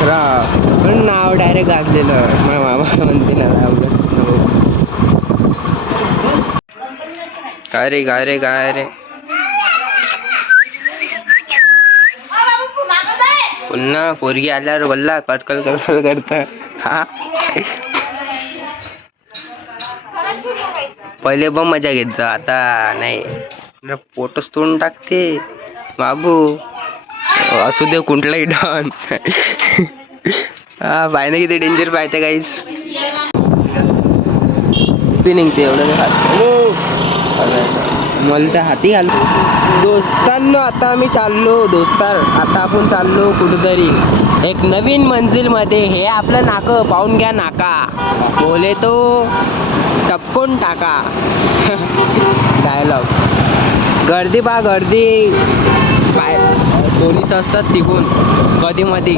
पण नाव डायरेक्ट गाजलेलं माझ्या मामा म्हणते ना काय रे पुन्हा पोरगी आल्यावर बोलला कटकल करता हा. पहिले पण मजा घेत जा, आता नाही फोटोच तोडून टाकते बाबू. असू दे कुठलाही डॉन. हा पाहिजे किती डेंजर पाहिजे काहीच निघते एवढं मला त्या हाती घालू. दोस्तांनो आता आम्ही चाललो आता आपण चाललो कुठेतरी एक नवीन मंजिल मध्ये. हे आपलं नाकं पाहून घ्या, नाका बोले तो टपकून टाका. डायलॉग. गर्दी पाय पोलीस असतात तिकून कधी मधी.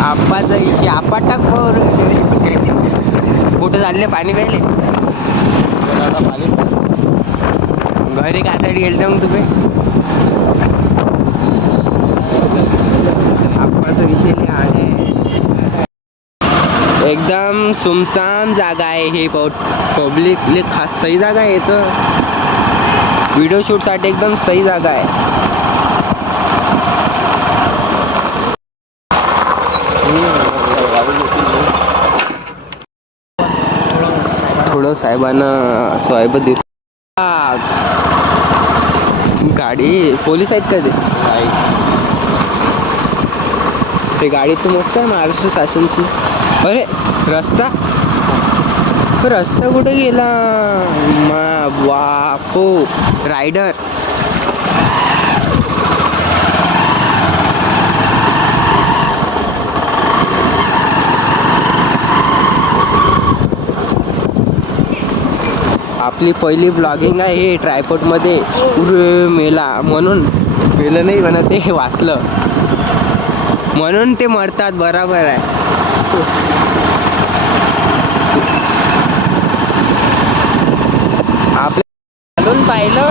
आप्पाचा इशी आप्पा टाक कुठं चालले पाणी प्यायले घरी कासाठी गेलते मग तुम्ही. आप्पाचा विषय आहे. एकदम सुमसाम जागा आहे ही. पब्लिक खास सही जागा आहे तर व्हिडिओ शूट साठी एकदम सही जागा आहे. थोडं साहेब दिस गाडी पोलीस आहेत का ते गाडी तर मस्त आहे महाराष्ट्र शासनची. अरे रस्ता कुठे गेला बापो. रायडर आपली पहिली ब्लॉगिंग आहे हे ट्रायपॉड मध्ये. मेला म्हणून मेलं नाही म्हणा, ते वाचलं म्हणून ते मरतात. बरोबर आहे. आपल्या चालून पाहिलं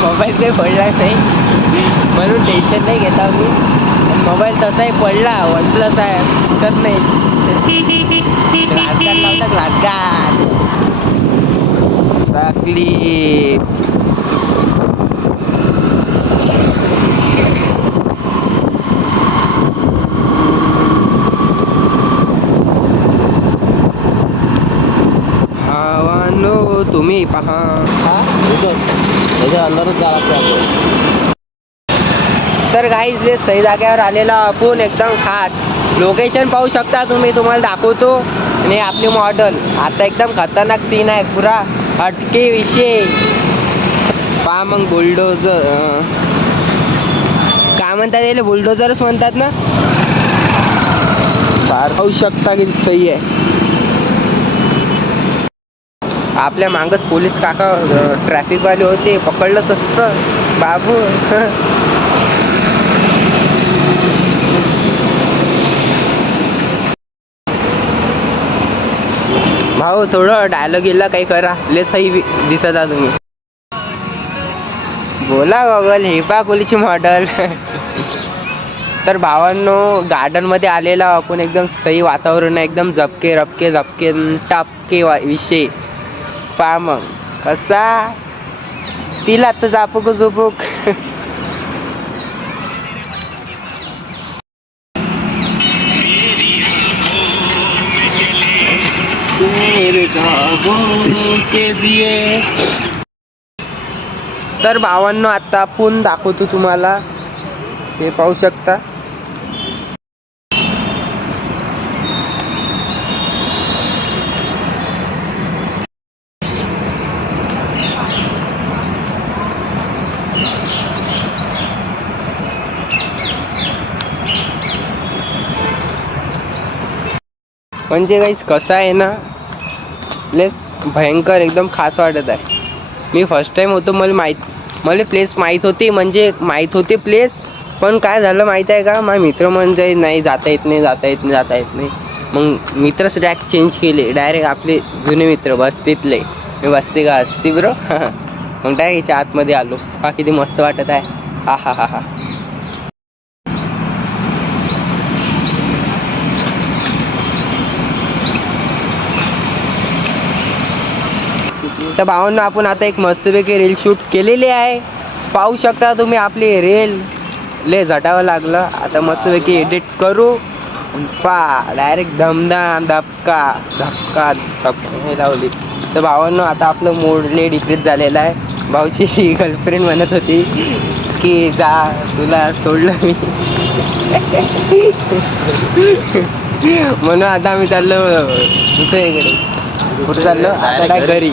मोबाईल काही पडला नाही म्हणून टेन्शन नाही घेता मी. मोबाईल तसाही पडला OnePlus आहे फुटत नाही. ग्लास गार्ड लावता ग्लास गार्ड टाकली. भावानो तुम्ही पहा अंदरच तर गाईज ले सही जागेवर आलेला आपण एकदम खास. लोकेशन पाहू शकता तुम्ही, तुम्हाला दाखवतो. आणि आपली मॉडल आता एकदम खतरनाक सीन आहे पुरा हटके विषय. पहा मग बुलडोजर काय म्हणतात याला, बुलडोजरच म्हणतात ना. पाहू शकता किती सही आहे. आपल्या मागच पोलीस काका ट्रॅफिकवाले होते, पकडलंच असतं बाबू. भाऊ थोडं डायलॉग गेला काही करा, लय सही दिसत आहे तुम्ही. बोला गॉगल हे पा कोलीची मॉडल. तर भावांनो गार्डन मध्ये आलेला आपण. एकदम सही वातावरण आहे, एकदम झपके टापके विषय. पा मग कसा तिला तर झोपूक. तर भावांनो आता आपण दाखवतो तुम्हाला, हे पाहू शकता. म्हणजे काहीच कसं आहे ना, प्लेस भयंकर एकदम खास वाटत आहे. मी फर्स्ट टाइम होतो, मला प्लेस माहीत होती, म्हणजे माहीत होते प्लेस. पण काय झालं माहीत आहे का, माझे मित्र म्हणजे नाही जाता येत नाही. मग मित्रच ट्रॅक चेंज केले डायरेक्ट आपले जुने मित्र बस्तीतले. मी बसते का असती ब्रो. मग डायरेक्ट याच्या आतमध्ये आलो. हा किती मस्त वाटत आहे. हा हा हा हा. तर भावांनो आपण आता एक मस्तपैकी रील शूट केलेली आहे. पाहू शकता तुम्ही आपली रील. लय झटावं लागलं. आता मस्तपैकी एडिट करू. डायरेक्ट धमधाम धपका धपका हे लावली. तर भावांनो आता आपलं मूड लय डिप्रेस झालेलं आहे. भाऊची गर्लफ्रेंड म्हणत होती की जा तुला सोडलं मी. म्हणून आता आम्ही चाललो दुसऱ्याकडे. कुठं चाललो आता घरी.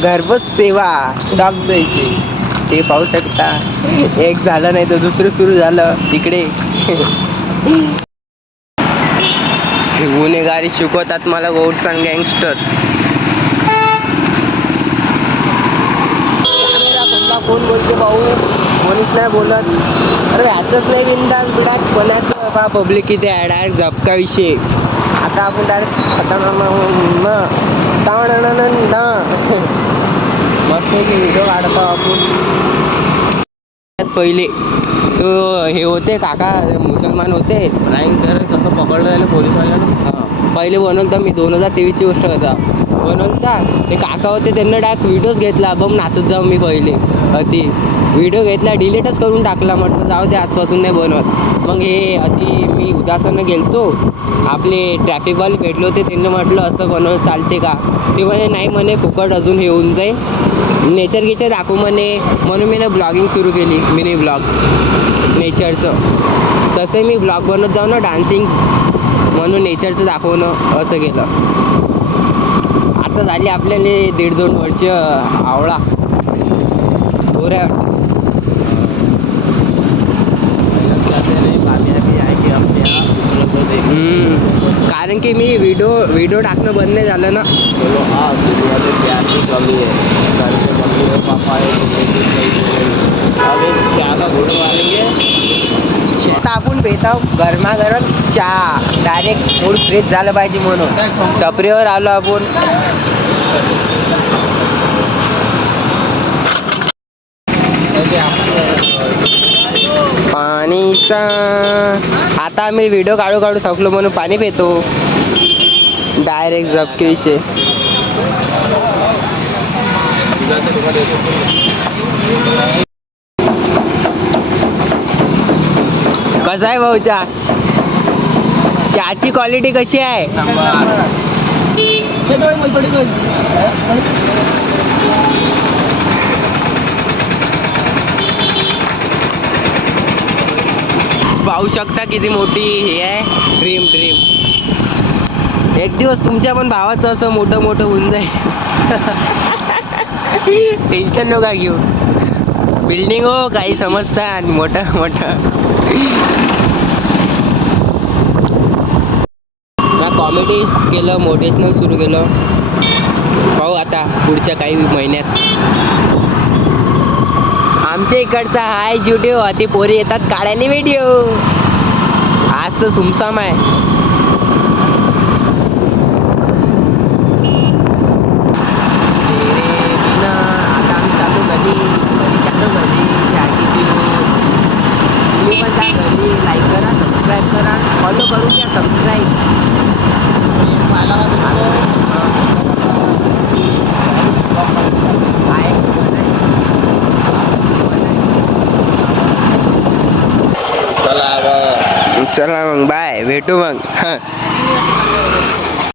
घरपोच सेवा डॉग जायची ते पाहू शकता. एक झालं नाही तर दुसरं सुरू झालं तिकडे. गुन्हेगारी शिकवतात मला गोट्स अँड गँगस्टर. कोण बोलते भाऊ. कोणीच नाही बोलत. अरे ह्याचंच नाही बिंदास बिडाक कोणाचं बा पब्लिक किती आहे. डायरेक्ट झपका विषय. आता आपण डायरेक्ट मस्त व्हिडिओ काढतो आपण. पहिले तो हे होते काका मुसलमान होते नाही तर तसं पकडलं जायला पोलीसवाल्यानं. पहिले बनवता मी 2023ची गोष्ट होता. बनवता ते काका होते त्यांना डायरेक्ट व्हिडिओज घेतला. बम नाचत जाऊ मी पहिले अति व्हिडिओ घेतला डिलीटच करून टाकला. म्हटलं जाऊ दे आजपासून नाही बनवत. मग हे अति मी उदासानं गेलतो. आपले ट्रॅफिकवाले भेटले होते. त्यांनी म्हटलं असं बनवत चालते का. ते म्हणे नाही म्हणे फुकट अजून हे होऊन जाईल. नेचर गिचर दाखवू म्हणे. म्हणून मी ना ब्लॉगिंग सुरू केली मिनी ब्लॉग नेचरचं. तसं मी ब्लॉग बनवत जाऊ ना डान्सिंग म्हणून नेचरचं दाखवणं असं केलं. आता झाली आपल्याला 1.5-2 वर्ष आवळा गोऱ्या. कारण की मी व्हिडिओ टाकणं बंद नाही झालं ना. आता आपण पेताव गरमागरम चहा. डायरेक्ट मूड फ्रेश झालं पाहिजे म्हणून टपरीवर आलो आपण. पाणीचा आता आम्ही व्हिडिओ काढू थकलो म्हणून पाणी पितो. डायरेक्ट झपके विषय. कसा आहे भाऊ चहा. चहाची क्वालिटी कशी आहे. पाहू शकता किती मोठी हे आहे. ड्रीम एक दिवस तुमच्या पण भावाचं असं मोठं होऊन जाईल. टेन्शन नका घेऊ. बिल्डिंग हो काही समजता आणि मोठं कॉमेडी केलं. मोटिवेशनल सुरू केलं. पाहू आता पुढच्या काही महिन्यात. आमच्या इकडचा हाय व्हिडिओ ते पोरी येतात काळ्याने व्हिडिओ. आज तर सुमसाम आहे. तुम्ही पण त्या घरी लाईक करा सबस्क्राईब करा फॉलो करून घ्या सबस्क्राईब. चला मग बाय भेटू मग.